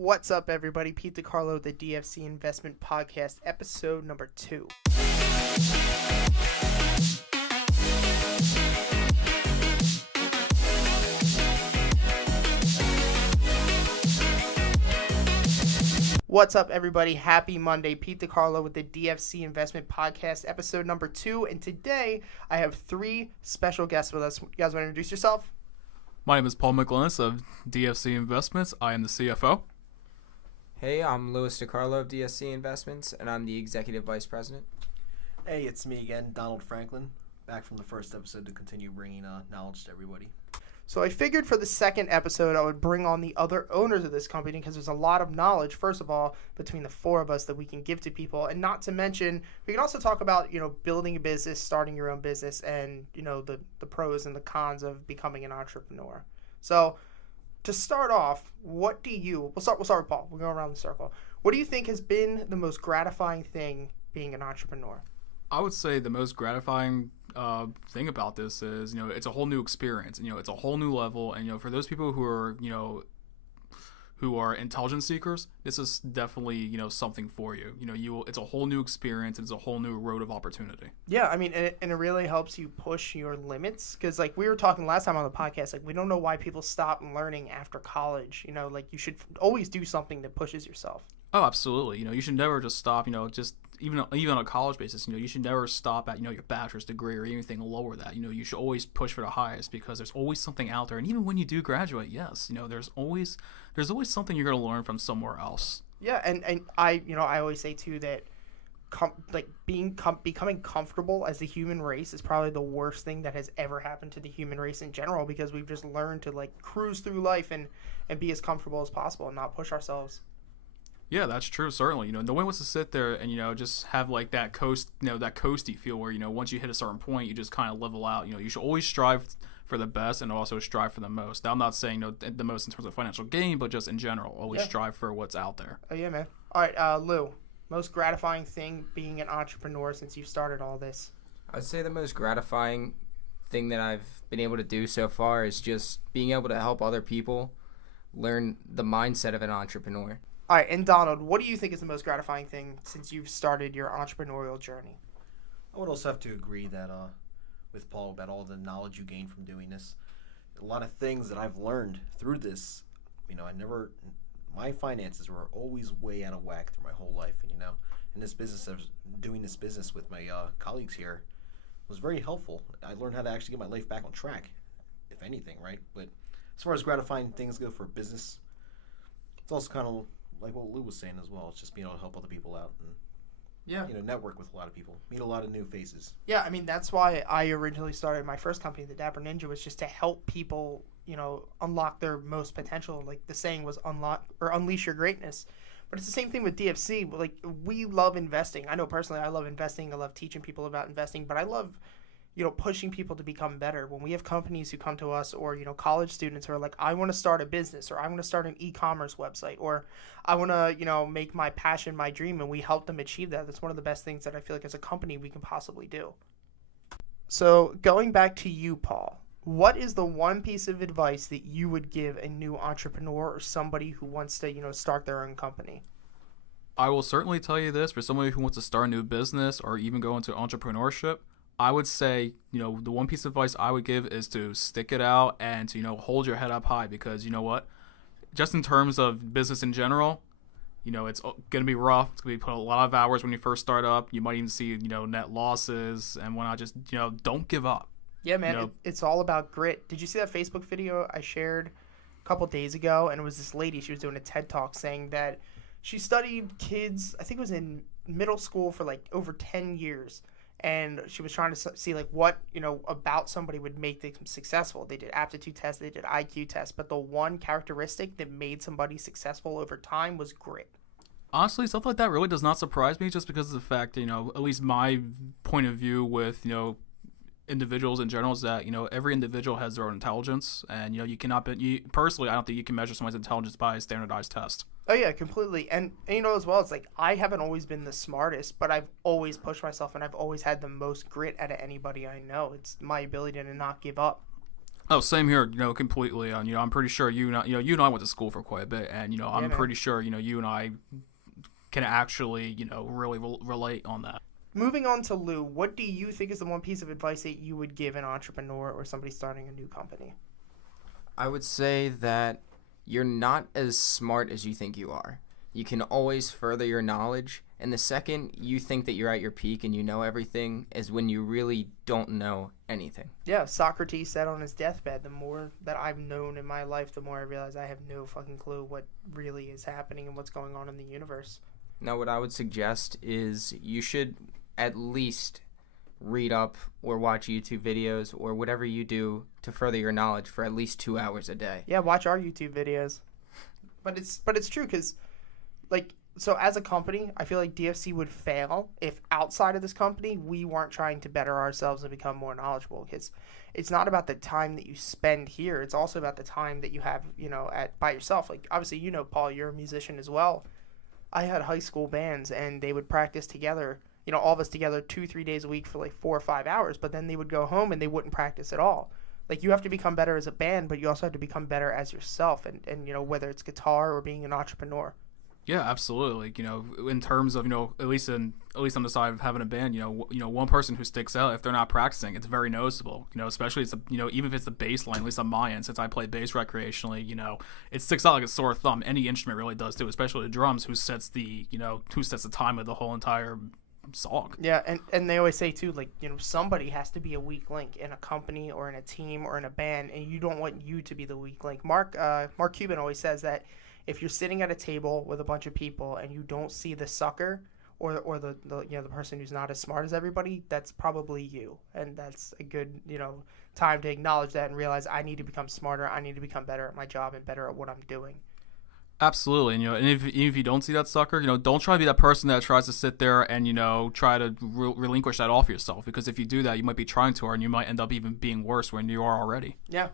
What's up, everybody? Pete DiCarlo, the DFC Investment Podcast, episode number 2. What's up, everybody? Happy Monday. Pete DiCarlo with the DFC Investment Podcast, episode number 2. And today, I have 3 special guests with us. You guys want to introduce yourself? My name is Paul McGlinnis of DFC Investments. I am the CFO. Hey, I'm Louis DiCarlo of DSC Investments, and I'm the Executive Vice President. Hey, it's me again, Donald Franklin, back from the first episode to continue bringing knowledge to everybody. So I figured for the second episode, I would bring on the other owners of this company because there's a lot of knowledge, first of all, between the 4 of us that we can give to people. And not to mention, we can also talk about, building a business, starting your own business, and, the pros and the cons of becoming an entrepreneur. So to start off, we'll start with Paul. We'll go around the circle. What do you think has been the most gratifying thing being an entrepreneur? I would say the most gratifying thing about this is, it's a whole new experience. It's a whole new level. And, for those people who are intelligence seekers, this is definitely, something for you. It's a whole new experience. It's a whole new road of opportunity. Yeah, I mean, and it really helps you push your limits. Because, we were talking last time on the podcast, we don't know why people stop learning after college. You should always do something that pushes yourself. Oh, absolutely. You should never just stop, just even on a college basis, you should never stop at, your bachelor's degree or anything lower that. You should always push for the highest because there's always something out there. And even when you do graduate, yes, there's always something you're going to learn from somewhere else. Yeah, and I always say too that becoming comfortable as the human race is probably the worst thing that has ever happened to the human race in general, because we've just learned to cruise through life and be as comfortable as possible and not push ourselves. Yeah, that's true. Certainly, no one wants to sit there and just have that coasty feel where once you hit a certain point, you just kind of level out. You should always strive for the best and also strive for the most. Now, I'm not saying the most in terms of financial gain, but just in general, always strive for what's out there. Oh yeah, man. All right, Lou. Most gratifying thing being an entrepreneur since you've started all this? I'd say the most gratifying thing that I've been able to do so far is just being able to help other people learn the mindset of an entrepreneur. All right, and Donald, what do you think is the most gratifying thing since you've started your entrepreneurial journey? I would also have to agree that with Paul about all the knowledge you gain from doing this. A lot of things that I've learned through this, my finances were always way out of whack through my whole life. And, in this business, doing this business with my colleagues here was very helpful. I learned how to actually get my life back on track, if anything, right? But as far as gratifying things go for business, it's also kind of like what Lou was saying as well. It's just being able to help other people out and network with a lot of people, meet a lot of new faces. Yeah, I mean, that's why I originally started my first company, the Dapper Ninja, was just to help people, unlock their most potential. Like the saying was unleash your greatness. But it's the same thing with DFC. We love investing. I know personally I love investing. I love teaching people about investing, but I love pushing people to become better. When we have companies who come to us or, college students who are like, I want to start a business, or I want to start an e-commerce website, or I want to, make my passion my dream, and we help them achieve that. That's one of the best things that I feel like as a company we can possibly do. So going back to you, Paul, what is the one piece of advice that you would give a new entrepreneur or somebody who wants to, start their own company? I will certainly tell you this, for somebody who wants to start a new business or even go into entrepreneurship, I would say, the one piece of advice I would give is to stick it out and to, hold your head up high, because you know what? Just in terms of business in general, it's going to be rough. It's going to be put a lot of hours when you first start up. You might even see, net losses and whatnot. Just, don't give up. Yeah, man, it's all about grit. Did you see that Facebook video I shared a couple days ago? And it was this lady, she was doing a TED Talk saying that she studied kids, I think it was in middle school for over 10 years. And she was trying to see what, about somebody would make them successful. They did aptitude tests, they did IQ tests, but the one characteristic that made somebody successful over time was grit. Honestly, stuff like that really does not surprise me, just because of the fact, at least my point of view with, individuals in general is that, every individual has their own intelligence, and, you cannot personally, I don't think you can measure someone's intelligence by a standardized test. Oh, yeah, completely. And as well, it's I haven't always been the smartest, but I've always pushed myself, and I've always had the most grit out of anybody I know. It's my ability to not give up. Oh, same here. Completely. I'm pretty sure you and I went to school for quite a bit, and I'm man. pretty sure you and I can actually really relate on that. Moving on to Lou, what do you think is the one piece of advice that you would give an entrepreneur or somebody starting a new company? I would say that you're not as smart as you think you are. You can always further your knowledge, and the second you think that you're at your peak and you know everything is when you really don't know anything. Yeah, Socrates said on his deathbed, the more that I've known in my life, the more I realize I have no fucking clue what really is happening and what's going on in the universe. Now, what I would suggest is you should at least read up or watch YouTube videos or whatever you do to further your knowledge for at least 2 hours a day. Yeah, watch our YouTube videos. But it's true because, so as a company, I feel like DFC would fail if outside of this company we weren't trying to better ourselves and become more knowledgeable. Because it's not about the time that you spend here; it's also about the time that you have, by yourself. Like obviously, Paul, you're a musician as well. I had high school bands, and they would practice together. All of us together 2-3 days a week for like 4 or 5 hours. But then they would go home and they wouldn't practice at all. Like you have to become better as a band, but you also have to become better as yourself. And whether it's guitar or being an entrepreneur. Yeah, absolutely. In terms of at least on the side of having a band, one person who sticks out if they're not practicing, it's very noticeable. Especially it's even if it's the bass line, at least on my end, since I play bass recreationally, it sticks out like a sore thumb. Any instrument really does too, especially the drums, who sets the time of the whole entire song. Yeah, and they always say too, somebody has to be a weak link in a company or in a team or in a band, and you don't want you to be the weak link. Mark Cuban always says that if you're sitting at a table with a bunch of people and you don't see the sucker or the person who's not as smart as everybody, that's probably you. And that's a good, time to acknowledge that and realize I need to become smarter, I need to become better at my job and better at what I'm doing. Absolutely, and if you don't see that sucker, don't try to be that person that tries to sit there and try to relinquish that off yourself, because if you do that, you might be trying to, and you might end up even being worse when you are already. Yeah.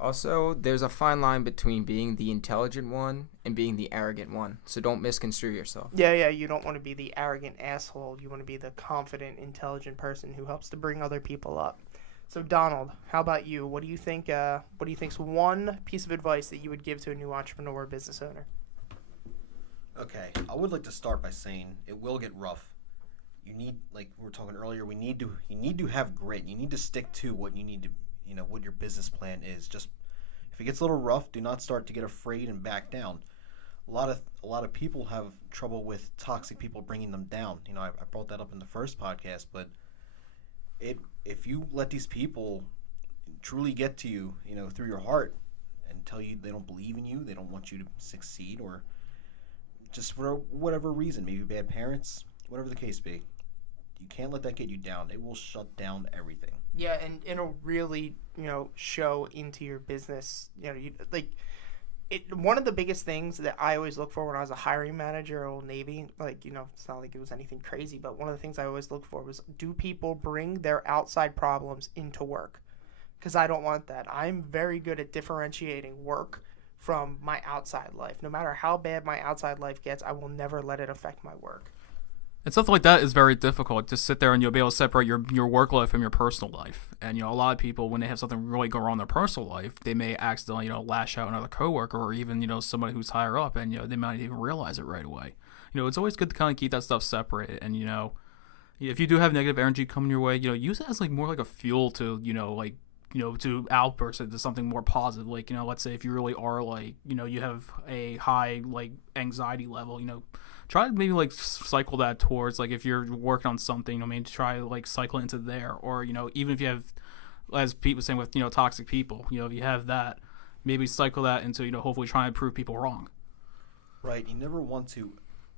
Also, there's a fine line between being the intelligent one and being the arrogant one, so don't misconstrue yourself. Yeah, you don't want to be the arrogant asshole. You want to be the confident, intelligent person who helps to bring other people up. So, Donald, how about you? What do you think? What do you think's one piece of advice that you would give to a new entrepreneur or business owner? Okay, I would like to start by saying it will get rough. You need, like we were talking earlier, you need to have grit. You need to stick to what you need to, what your business plan is. Just if it gets a little rough, do not start to get afraid and back down. A lot of people have trouble with toxic people bringing them down. I brought that up in the first podcast, but if you let these people truly get to you, through your heart and tell you they don't believe in you, they don't want you to succeed, or just for whatever reason, maybe bad parents, whatever the case be, you can't let that get you down. It will shut down everything. Yeah, and it'll really, show into your business. One of the biggest things that I always look for when I was a hiring manager at Old Navy, it's not like it was anything crazy, but one of the things I always looked for was, do people bring their outside problems into work? Because I don't want that. I'm very good at differentiating work from my outside life. No matter how bad my outside life gets, I will never let it affect my work. And something like that is very difficult to sit there and you'll be able to separate your work life from your personal life. And a lot of people, when they have something really go wrong in their personal life, they may accidentally lash out on another coworker or even somebody who's higher up, and they might not even realize it right away. It's always good to kind of keep that stuff separated. And if you do have negative energy coming your way, use it as more like a fuel to to outburst it to something more positive. Let's say if you really are you have a high anxiety level, try to maybe cycle that towards if you're working on something, try cycle it into there, or even if you have, as Pete was saying with toxic people, if you have that, maybe cycle that into hopefully trying to prove people wrong. Right. You never want to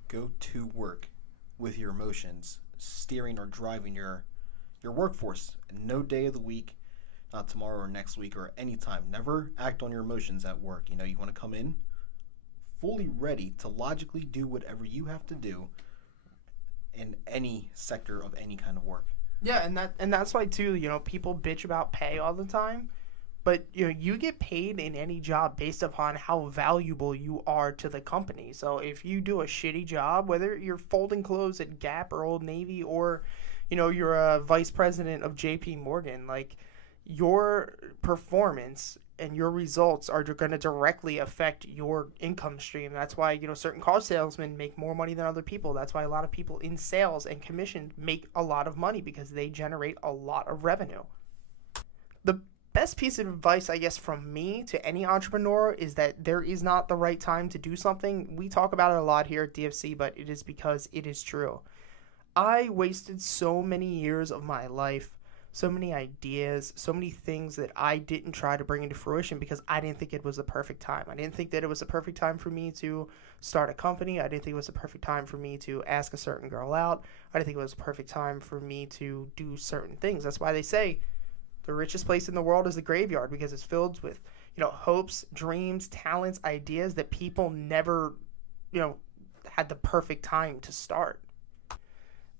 go to work with your emotions steering or driving your workforce. No day of the week, not tomorrow or next week or any time. Never act on your emotions at work. You want to come in fully ready to logically do whatever you have to do in any sector of any kind of work. Yeah, and that's why too, people bitch about pay all the time, but you get paid in any job based upon how valuable you are to the company. So if you do a shitty job, whether you're folding clothes at Gap or Old Navy, or you're a vice president of JP Morgan, your performance and your results are going to directly affect your income stream. That's why, certain car salesmen make more money than other people. That's why a lot of people in sales and commission make a lot of money, because they generate a lot of revenue. The best piece of advice, I guess, from me to any entrepreneur is that there is not the right time to do something. We talk about it a lot here at DFC, but it is because it is true. I wasted so many years of my life, so many ideas, so many things that I didn't try to bring into fruition because I didn't think it was the perfect time. I didn't think that it was the perfect time for me to start a company. I didn't think it was the perfect time for me to ask a certain girl out. I didn't think it was the perfect time for me to do certain things. That's why they say the richest place in the world is the graveyard, because it's filled with, hopes, dreams, talents, ideas that people never, had the perfect time to start.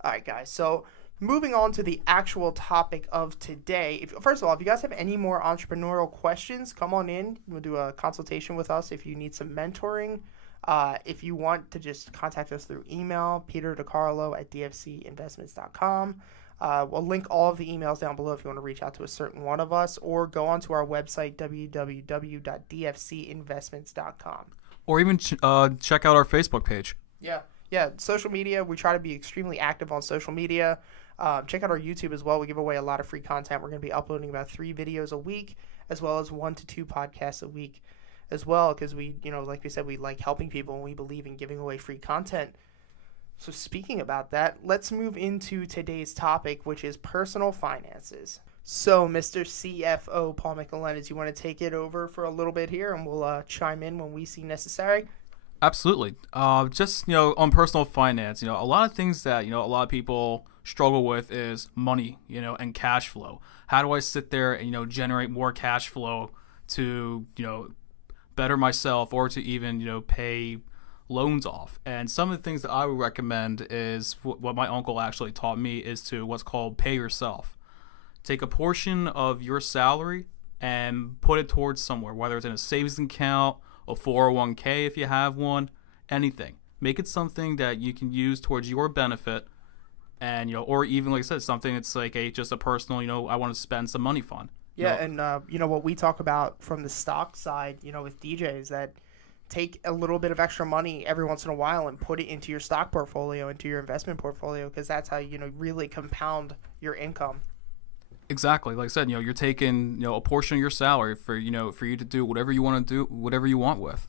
All right, guys. So moving on to the actual topic of today. First of all, if you guys have any more entrepreneurial questions, come on in. We'll do a consultation with us if you need some mentoring. If you want to just contact us through email, peterdicarlo@dfcinvestments.com. We'll link all of the emails down below if you want to reach out to a certain one of us, or go onto our website, www.dfcinvestments.com. Or even check out our Facebook page. Yeah, social media, we try to be extremely active on social media. Check out our YouTube as well. We give away a lot of free content. We're going to be uploading about 3 videos a week, as well as 1 to 2 podcasts a week as well, because we, like we said, we like helping people and we believe in giving away free content. So speaking about that, let's move into today's topic, which is personal finances. So, Mr. CFO Paul McElendis, you want to take it over for a little bit here, and we'll chime in when we see necessary? Absolutely. Just, on personal finance, a lot of things that, a lot of people struggle with is money, and cash flow. How do I sit there and, generate more cash flow to, better myself, or to even, pay loans off? And some of the things that I would recommend is what my uncle actually taught me, is to what's called pay yourself. Take a portion of your salary and put it towards somewhere, whether it's in a savings account, a 401k if you have one, anything. Make it something that you can use towards your benefit, and or even, like I said, something that's like just a personal, I want to spend some money fund. Yeah, and what we talk about from the stock side, with DJ, is that take a little bit of extra money every once in a while and put it into your stock portfolio, into your investment portfolio, because that's how really compound your income. Exactly. Like I said, you're taking, a portion of your salary for you to do whatever you want to do, whatever you want with.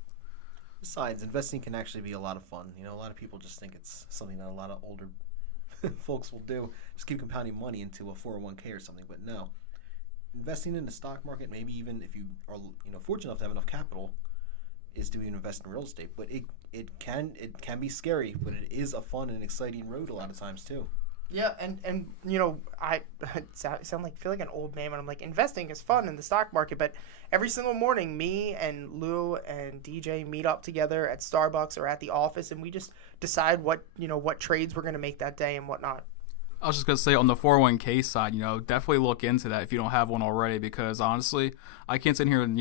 Besides, investing can actually be a lot of fun. A lot of people just think it's something that a lot of older folks will do. Just keep compounding money into a 401k or something. But no, investing in the stock market, maybe even if you are, fortunate enough to have enough capital, is to even invest in real estate. But it can be scary, but it is a fun and exciting road a lot of times too. Yeah, and I feel like an old man when I'm like, investing is fun in the stock market, but every single morning, me and Lou and DJ meet up together at Starbucks or at the office, and we just decide what trades we're going to make that day and whatnot. I was just going to say, on the 401k side, definitely look into that if you don't have one already, because honestly, I can't sit here and,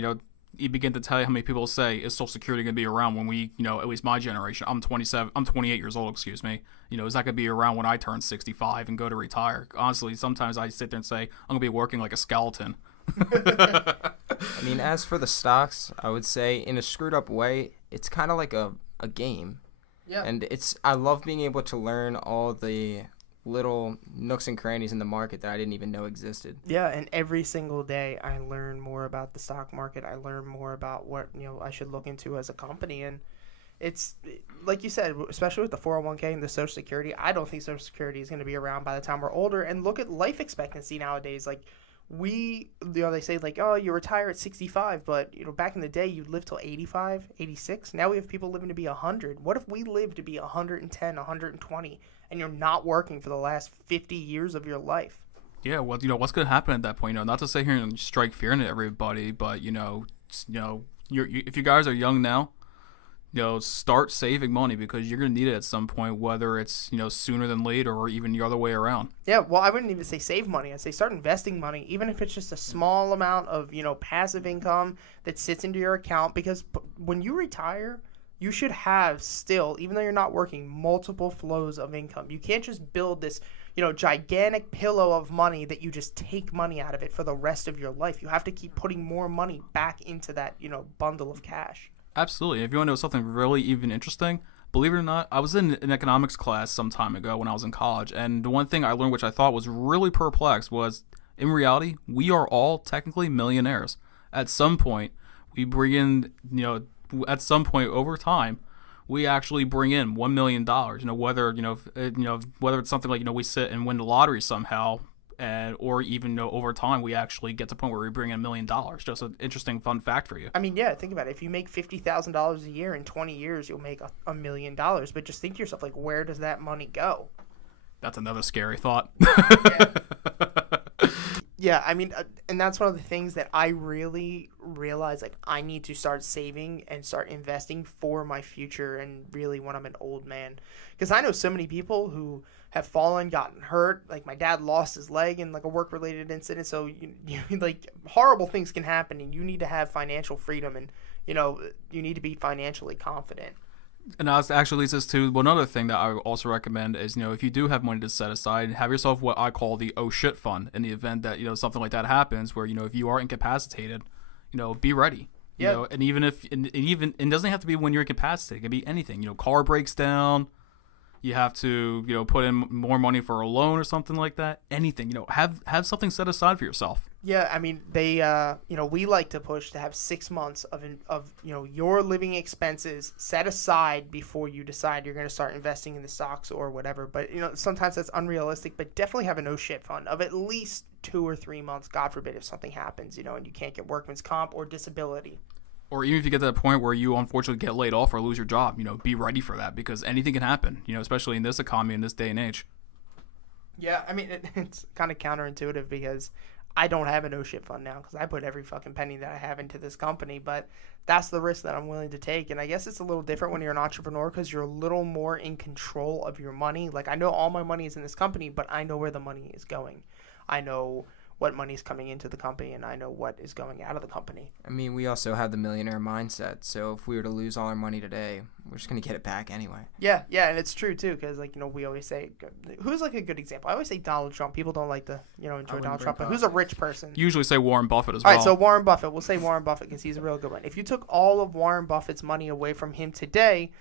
you begin to tell you how many people say, is Social Security going to be around when we, at least my generation, I'm 28 years old, excuse me, is that going to be around when I turn 65 and go to retire? Honestly, sometimes I sit there and say, I'm going to be working like a skeleton. I mean, as for the stocks, I would say in a screwed up way, it's kind of like a game. Yeah. And I love being able to learn all the little nooks and crannies in the market that I didn't even know existed. Yeah, and every single day I learn more about the stock market. I learn more about what I should look into as a company, and it's like you said, especially with the 401k and the Social Security. I don't think Social Security is going to be around by the time we're older. And look at life expectancy nowadays. Like they say like, oh, you retire at 65, but back in the day you lived till 85, 86. Now we have people living to be 100. What if we live to be 110, 120? And you're not working for the last 50 years of your life? Yeah, well, what's going to happen at that point? Not to sit here and strike fear into everybody, but if you guys are young now, start saving money, because you're going to need it at some point, whether it's sooner than later or even the other way around. Yeah, well, I wouldn't even say save money. I'd say start investing money, even if it's just a small amount of passive income that sits into your account, because when you retire, you should have still, even though you're not working, multiple flows of income. You can't just build this, gigantic pillow of money that you just take money out of it for the rest of your life. You have to keep putting more money back into that, bundle of cash. Absolutely. If you want to know something really even interesting, believe it or not, I was in an economics class some time ago when I was in college, and the one thing I learned which I thought was really perplexed was, in reality, we are all technically millionaires. At some point, we bring in, at some point over time, we actually bring in $1 million. Whether whether it's something like we sit and win the lottery somehow, or even over time we actually get to the point where we bring in $1 million. Just an interesting fun fact for you. I mean, yeah, think about it. If you make $50,000 a year in 20 years, you'll make $1 million. But just think to yourself, like, where does that money go? That's another scary thought. Yeah. Yeah, I mean, and that's one of the things that I really realize, like, I need to start saving and start investing for my future and really when I'm an old man. Because I know so many people who have fallen, gotten hurt. Like, my dad lost his leg in, like, a work-related incident. So, you like, horrible things can happen, and you need to have financial freedom, and, you need to be financially confident. And that actually leads us to another thing that I would also recommend is, if you do have money to set aside, have yourself what I call the oh shit fund in the event that, something like that happens where, if you are incapacitated, be ready. Yeah. And even if, it doesn't have to be when you're incapacitated. It can be anything, car breaks down, you have to, put in more money for a loan or something like that. Anything, have something set aside for yourself. Yeah, I mean, they, we like to push to have 6 months of your living expenses set aside before you decide you're going to start investing in the stocks or whatever. But, sometimes that's unrealistic, but definitely have a no shit fund of at least 2 or 3 months, God forbid, if something happens, and you can't get workman's comp or disability. Or even if you get to that point where you unfortunately get laid off or lose your job, be ready for that because anything can happen, especially in this economy, in this day and age. Yeah, I mean, it's kind of counterintuitive because I don't have a no shit fund now because I put every fucking penny that I have into this company, but that's the risk that I'm willing to take. And I guess it's a little different when you're an entrepreneur because you're a little more in control of your money. Like, I know all my money is in this company, but I know where the money is going. I know what money is coming into the company, and I know what is going out of the company. I mean, we also have the millionaire mindset, so if we were to lose all our money today, we're just going to get it back anyway. Yeah, and it's true, too, because, like, we always say, who's, like, a good example? I always say Donald Trump. People don't like to, enjoy Donald Trump, but who's a rich person? Usually say Warren Buffett as well. All right, so Warren Buffett. We'll say Warren Buffett because he's a real good one. If you took all of Warren Buffett's money away from him today,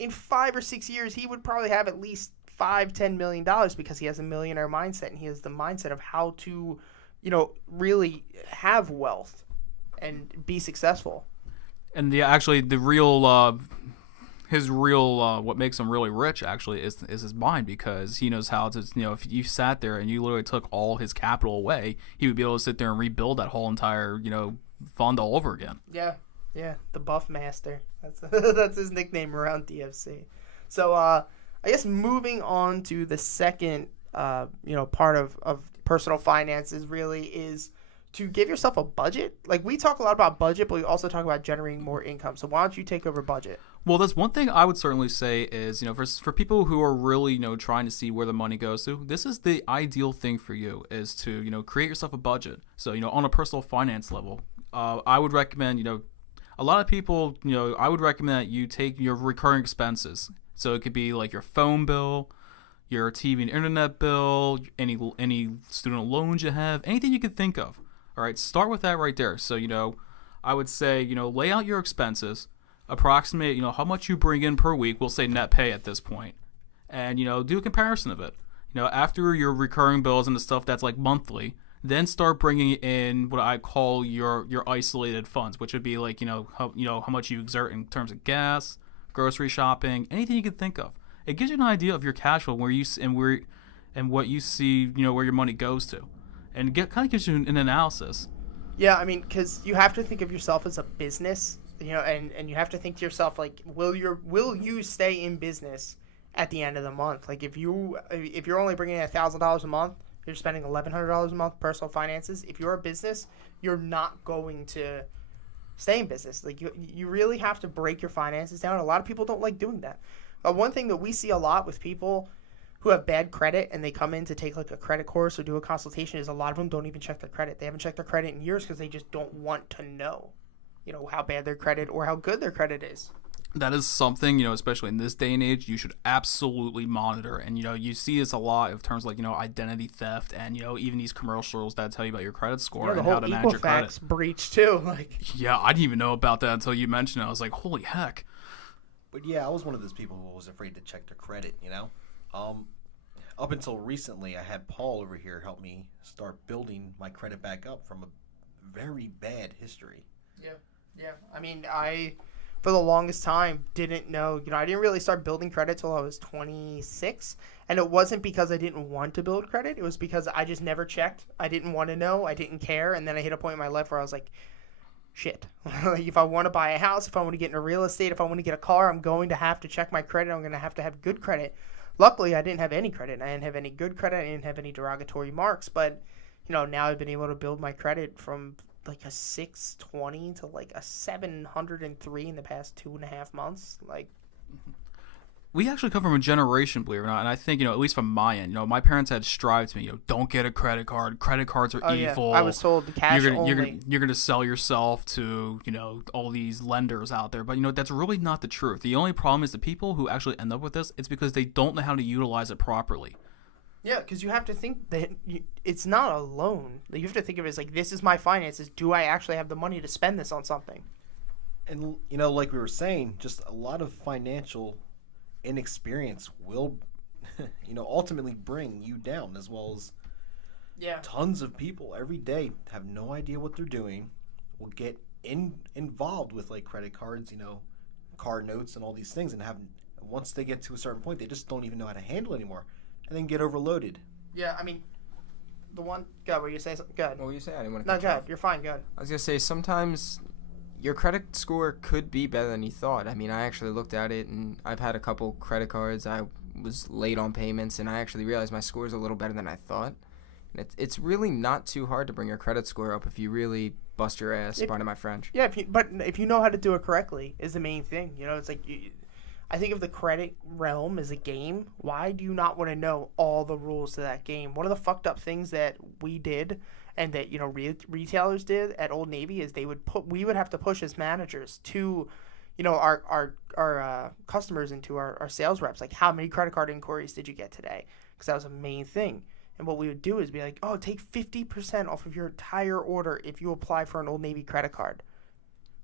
in 5 or 6 years, he would probably have at least $5-10 million because he has a millionaire mindset, and he has the mindset of how to really have wealth and be successful. And actually, the real, his real, what makes him really rich actually is his mind because he knows how to, if you sat there and you literally took all his capital away, he would be able to sit there and rebuild that whole entire, fund all over again. Yeah, the Buff Master. That's his nickname around DFC. So, I guess moving on to the second, part of personal finances really is to give yourself a budget. Like, we talk a lot about budget, but we also talk about generating more income. So why don't you take over budget? Well, there's one thing I would certainly say is, for people who are really, trying to see where the money goes to, this is the ideal thing for you is to, create yourself a budget. So, on a personal finance level, I would recommend, a lot of people, I would recommend that you take your recurring expenses. So it could be like your phone bill, your TV and internet bill, any student loans you have, anything you can think of. All right, start with that right there. So, I would say, lay out your expenses, approximate, how much you bring in per week. We'll say net pay at this point, and, do a comparison of it. After your recurring bills and the stuff that's like monthly, then start bringing in what I call your isolated funds, which would be like, how much you exert in terms of gas, grocery shopping, anything you can think of. It gives you an idea of your cash flow, where you and what you see, where your money goes to, and kind of gives you an analysis. Yeah, I mean, because you have to think of yourself as a business, and you have to think to yourself like, will you stay in business at the end of the month? Like, if you're only bringing in $1,000 a month, you're spending $1,100 a month personal finances. If you're a business, you're not going to stay in business. Like, you really have to break your finances down. A lot of people don't like doing that. One thing that we see a lot with people who have bad credit and they come in to take like a credit course or do a consultation is a lot of them don't even check their credit. They haven't checked their credit in years because they just don't want to know, how bad their credit or how good their credit is. that is something, especially in this day and age, you should absolutely monitor. And, you see this a lot in terms of, like, identity theft and, even these commercials that tell you about your credit score Yeah, the and whole how to manage your credit. Equifax breach too. Like, Yeah, I didn't even know about that until you mentioned it. I was like, holy heck. But yeah, I was one of those people who was afraid to check their credit, Up until recently, I had Paul over here help me start building my credit back up from a very bad history. Yeah. I mean, for the longest time, didn't know, I didn't really start building credit till I was 26. And it wasn't because I didn't want to build credit. It was because I just never checked. I didn't want to know. I didn't care. And then I hit a point in my life where I was like, shit. Like, if I want to buy a house, if I want to get into real estate, if I want to get a car, I'm going to have to check my credit. I'm going to have good credit. Luckily, I didn't have any credit. I didn't have any good credit. I didn't have any derogatory marks. But, now I've been able to build my credit from like a 620 to like a 703 in the past 2.5 months. Like, We actually come from a generation, believe it or not, and I think, at least from my end, my parents had strived to me, don't get a credit card. Credit cards are evil. Yeah. I was told cash only. You're gonna sell yourself to, all these lenders out there. But, that's really not the truth. The only problem is the people who actually end up with this, it's because they don't know how to utilize it properly. Yeah, because you have to think that it's not a loan. You have to think of it as like, this is my finances. Do I actually have the money to spend this on something? And, like we were saying, just a lot of financial inexperience will, ultimately bring you down, as well as tons of people every day have no idea what they're doing, will get involved with like credit cards, car notes and all these things, and once they get to a certain point, they just don't even know how to handle it anymore. And then get overloaded. Yeah, I mean, the one... Go, were you say something? Go ahead. What were you saying? I didn't want to No, go ahead. You're fine. Go ahead. I was going to say, sometimes your credit score could be better than you thought. I mean, I actually looked at it, and I've had a couple credit cards. I was late on payments, and I actually realized my score is a little better than I thought. And it's really not too hard to bring your credit score up if you really bust your ass, pardon my French. Yeah, but if you know how to do it correctly is the main thing. It's like... I think of the credit realm as a game. Why do you not want to know all the rules to that game? One of the fucked up things that we did and that, retailers did at Old Navy is we would have to push as managers to, our customers and to our sales reps. Like, how many credit card inquiries did you get today? Because that was a main thing. And what we would do is be like, oh, take 50% off of your entire order if you apply for an Old Navy credit card.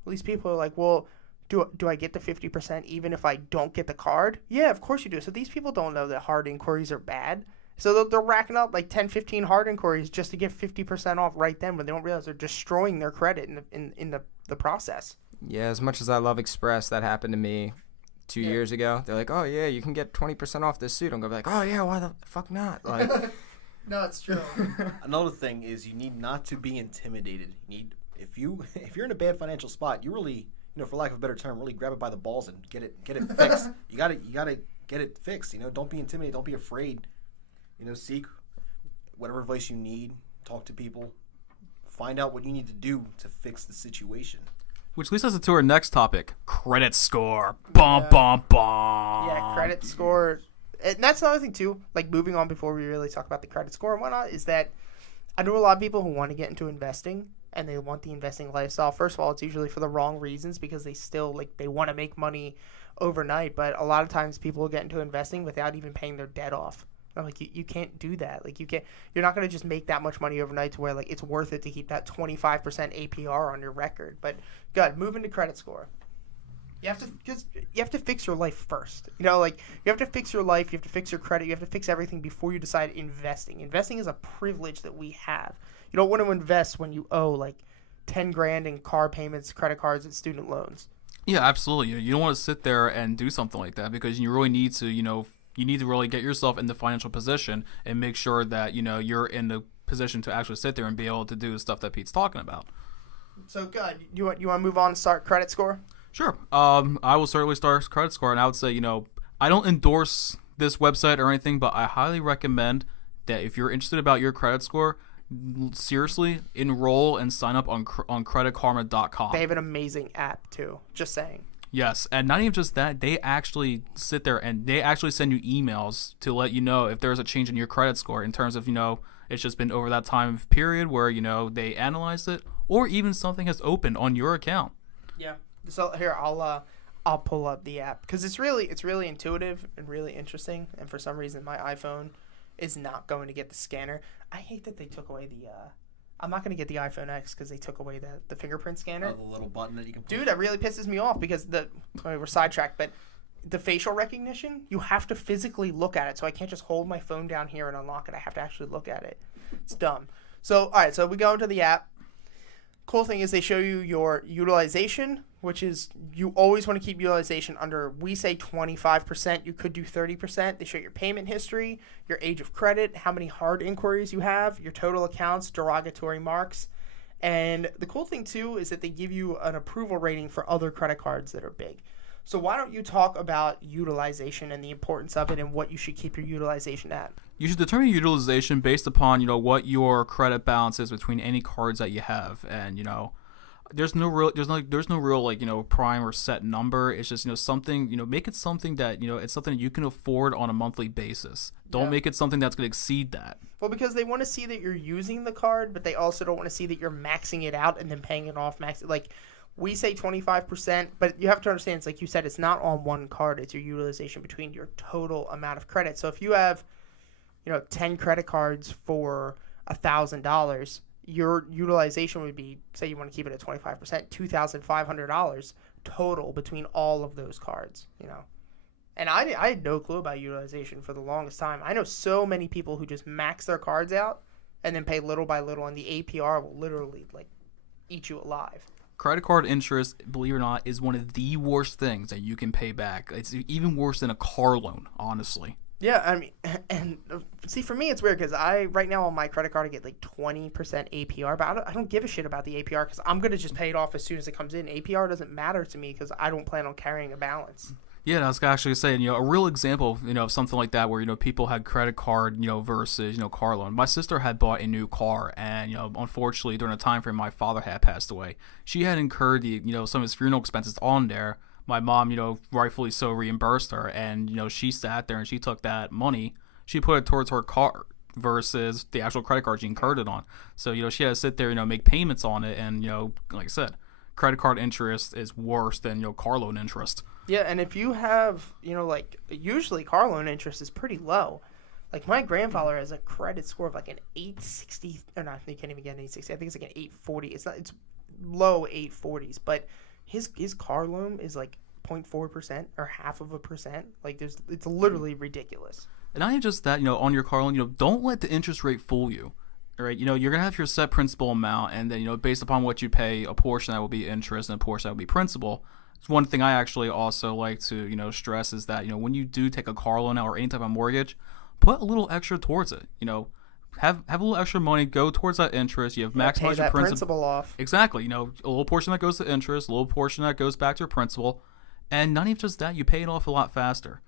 Well, these people are like, well... Do I get the 50% even if I don't get the card? Yeah, of course you do. So these people don't know that hard inquiries are bad. So they're racking up like 10, 15 hard inquiries just to get 50% off right then, when they don't realize they're destroying their credit in the process. Yeah, as much as I love Express, that happened to me 2 years ago. They're like, oh, yeah, you can get 20% off this suit. I'm going to be like, oh, yeah, why the fuck not? Like, No, it's true. Another thing is you need not to be intimidated. If you're in a bad financial spot, you really... for lack of a better term, really grab it by the balls and get it fixed. You gotta get it fixed. Don't be intimidated. Don't be afraid. Seek whatever advice you need. Talk to people. Find out what you need to do to fix the situation. Which leads us to our next topic: credit score. Bum bum bum. Yeah, credit score. And that's another thing too. Like, moving on before we really talk about the credit score and whatnot, is that I know a lot of people who want to get into investing. And they want the investing lifestyle. First of all, it's usually for the wrong reasons, because they still they want to make money overnight. But a lot of times people get into investing without even paying their debt off. I'm like, you can't do that. Like, you're not going to just make that much money overnight to where it's worth it to keep that 25% APR on your record. But good, moving to credit score. You have to fix your life first. You have to fix your life. You have to fix your credit. You have to fix everything before you decide investing. Investing is a privilege that we have. You don't want to invest when you owe like $10,000 in car payments, credit cards, and student loans. Yeah, absolutely. You don't want to sit there and do something like that, because you really need to, you need to really get yourself in the financial position and make sure that, you're in the position to actually sit there and be able to do the stuff that Pete's talking about. So good. You want to move on and start credit score? Sure. I will certainly start credit score, and I would say, I don't endorse this website or anything, but I highly recommend that if you're interested about your credit score, seriously enroll and sign up on creditkarma.com. They have an amazing app too, just saying. Yes, and not even just that, they actually sit there and they actually send you emails to let you know if there's a change in your credit score, in terms of, it's just been over that time period where, they analyzed it, or even something has opened on your account. Yeah. So here, I'll I'll pull up the app because it's really intuitive and really interesting. And for some reason, my iPhone is not going to get the scanner. I hate that they took away the. I'm not going to get the iPhone X because they took away the fingerprint scanner. The little button that you can push. Dude, that really pisses me off because we're sidetracked, but the facial recognition, you have to physically look at it. So I can't just hold my phone down here and unlock it. I have to actually look at it. It's dumb. So, all right, so we go into the app. Cool thing is they show you your utilization, which is you always want to keep utilization under, we say 25%. You could do 30%. They show your payment history, your age of credit, how many hard inquiries you have, your total accounts, derogatory marks. And the cool thing, too, is that they give you an approval rating for other credit cards that are big. So why don't you talk about utilization and the importance of it and what you should keep your utilization at? You should determine utilization based upon, what your credit balance is between any cards that you have. And, there's no real prime or set number. It's just, something, make it something that, it's something that you can afford on a monthly basis. Don't make it something that's going to exceed that. Well, because they want to see that you're using the card, but they also don't want to see that you're maxing it out and then paying it off we say 25%, but you have to understand, it's like you said, it's not on one card. It's your utilization between your total amount of credit. So if you have, 10 credit cards for $1,000, your utilization would be, say you want to keep it at 25%, $2,500 total between all of those cards, And I had no clue about utilization for the longest time. I know so many people who just max their cards out and then pay little by little, and the APR will literally, eat you alive. Credit card interest, believe it or not, is one of the worst things that you can pay back. It's even worse than a car loan, honestly. Yeah, I mean, and see, for me, it's weird because right now on my credit card, I get 20% APR, but I don't give a shit about the APR because I'm going to just pay it off as soon as it comes in. APR doesn't matter to me because I don't plan on carrying a balance. Yeah, I was actually saying, a real example, of something like that where, people had credit card, versus, car loan. My sister had bought a new car and, unfortunately during the time frame my father had passed away, she had incurred the, some of his funeral expenses on there. My mom, rightfully so reimbursed her and, she sat there and she took that money, she put it towards her car versus the actual credit card she incurred it on. So, she had to sit there, make payments on it and, like I said, credit card interest is worse than, car loan interest. Yeah, and if you have, usually car loan interest is pretty low. My grandfather has a credit score of an 860, or not, you can't even get an 860. I think it's an 840. It's low 840s, but his car loan is 0.4% or 0.5%. It's literally ridiculous. And not even just that, on your car loan, don't let the interest rate fool you. Right, you're gonna have your set principal amount, and then based upon what you pay, a portion that will be interest and a portion that will be principal. It's one thing I actually also like to stress is that when you do take a car loan out or any type of mortgage, put a little extra towards it. Have a little extra money go towards that interest. You have maximized your principal off. Exactly. A little portion that goes to interest, a little portion that goes back to your principal, and not even just that, you pay it off a lot faster.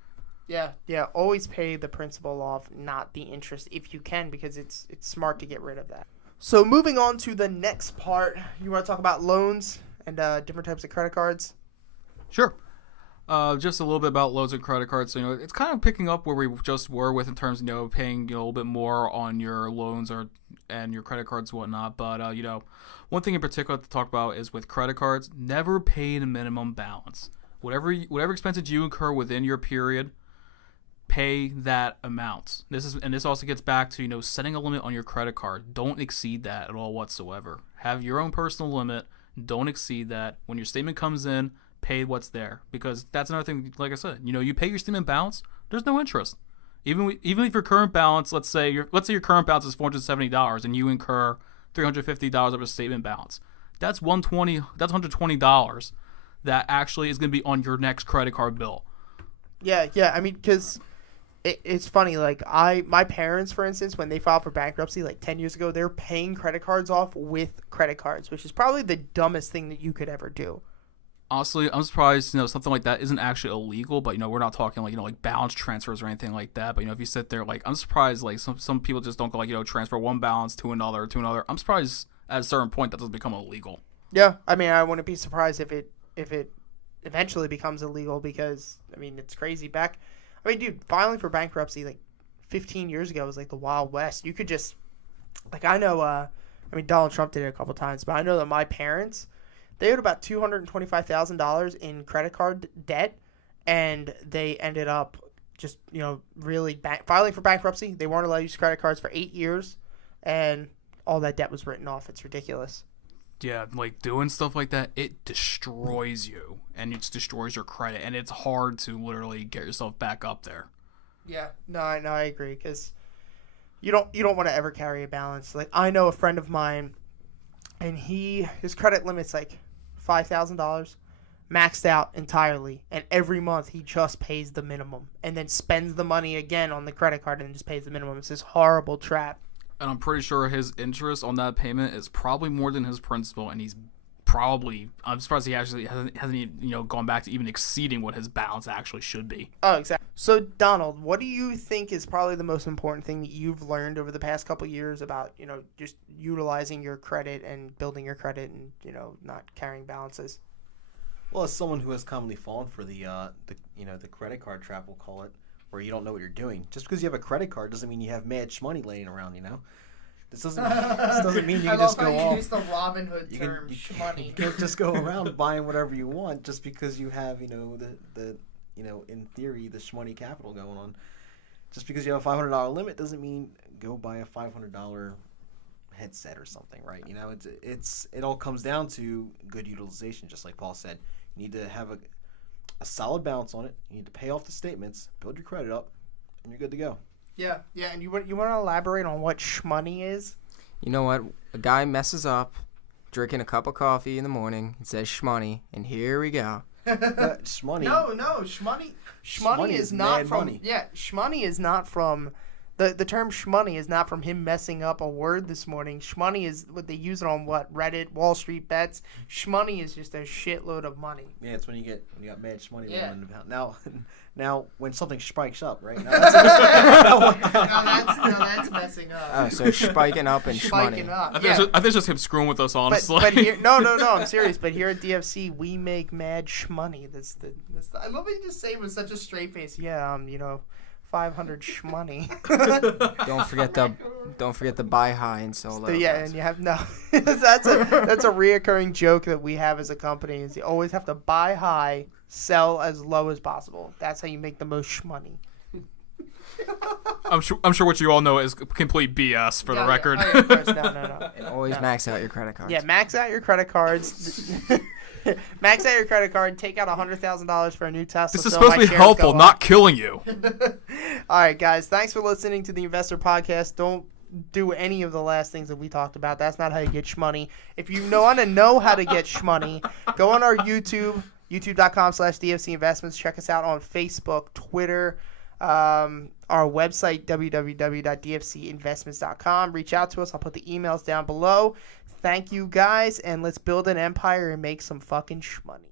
Yeah. Always pay the principal off, not the interest, if you can, because it's smart to get rid of that. So moving on to the next part, you want to talk about loans and different types of credit cards? Sure. Just a little bit about loans and credit cards. So, it's kind of picking up where we just were with in terms of, paying, a little bit more on your loans and your credit cards and whatnot. But, one thing in particular to talk about is with credit cards, never pay the minimum balance. Whatever expenses you incur within your period, pay that amount. This also gets back to, setting a limit on your credit card. Don't exceed that at all whatsoever. Have your own personal limit. Don't exceed that. When your statement comes in, pay what's there, because that's another thing. Like I said, you pay your statement balance, there's no interest. Even if your current balance, let's say your current balance is $470 and you incur $350 of a statement balance, that's $120 that actually is going to be on your next credit card bill. Yeah. I mean, because it's funny. My parents, for instance, when they filed for bankruptcy 10 years ago, they were paying credit cards off with credit cards, which is probably the dumbest thing that you could ever do. Honestly, I'm surprised, something like that isn't actually illegal, but, we're not talking balance transfers or anything like that. But, if you sit there, I'm surprised, some people just don't go, transfer one balance to another. I'm surprised at a certain point that doesn't become illegal. Yeah. I mean, I wouldn't be surprised if it eventually becomes illegal because, it's crazy. Dude, filing for bankruptcy, 15 years ago was, the Wild West. You could just, I know, Donald Trump did it a couple times, but I know that my parents, They owed about $225,000 in credit card debt, and they ended up just, really filing for bankruptcy. They weren't allowed to use credit cards for 8 years, and all that debt was written off. It's ridiculous. Yeah, like doing stuff like that, it destroys you, and it destroys your credit, and it's hard to literally get yourself back up there. Yeah, no, I agree, because you don't want to ever carry a balance. Like, I know a friend of mine, and his credit limit's like $5,000, maxed out entirely, and every month he just pays the minimum, and then spends the money again on the credit card and just pays the minimum. It's this horrible trap. And I'm pretty sure his interest on that payment is probably more than his principal, and I'm surprised he actually hasn't even, gone back to even exceeding what his balance actually should be. Oh, exactly. So, Donald, what do you think is probably the most important thing that you've learned over the past couple of years about, just utilizing your credit and building your credit and, not carrying balances? Well, as someone who has commonly fallen for the credit card trap, we'll call it, where you don't know what you're doing. Just because you have a credit card doesn't mean you have mad shmoney laying around, This doesn't mean you can just go off. I love how you use the Robin Hood term, shmoney. You can't just go around buying whatever you want just because you have, in theory, the shmoney capital going on. Just because you have a $500 limit doesn't mean go buy a $500 headset or something, right? It all comes down to good utilization, just like Paul said. You need to have a solid balance on it. You need to pay off the statements, build your credit up, and you're good to go. Yeah, and you want to elaborate on what shmoney is? You know what? A guy messes up, drinking a cup of coffee in the morning, and says shmoney, and here we go. Shmoney. No, shmoney is not from money. Yeah, shmoney is not from the term shmoney is not from him messing up a word this morning. Shmoney is what they use it on Reddit, Wall Street bets. Shmoney is just a shitload of money. Yeah, it's when you got mad shmoney Yeah. rolling about. Now when something spikes up, right? Now that's messing up. Oh, so spiking up and Spiking shmoney. up. I think it's just him screwing with us, honestly. But here, no, I'm serious. But here at DFC, we make mad shmoney. I love what you just say with such a straight face. Yeah, 500 shmoney. Don't forget the buy high and sell low. Yeah, guys. and you have no. that's a reoccurring joke that we have as a company. Is you always have to buy high, sell as low as possible. That's how you make the most shmoney. I'm sure what you all know is complete BS for the record. Oh, yeah, of course. No. And always max out your credit cards. Yeah, max out your credit cards. Max out your credit card. Take out $100,000 for a new Tesla. This is supposed to be helpful, not killing you. All right, guys. Thanks for listening to the Investor Podcast. Don't do any of the last things that we talked about. That's not how you get shmoney. If you want to know how to get shmoney, go on our YouTube, youtube.com/DFC Investments. Check us out on Facebook, Twitter, our website, www.dfcinvestments.com. Reach out to us. I'll put the emails down below. Thank you, guys, and let's build an empire and make some fucking shmoney.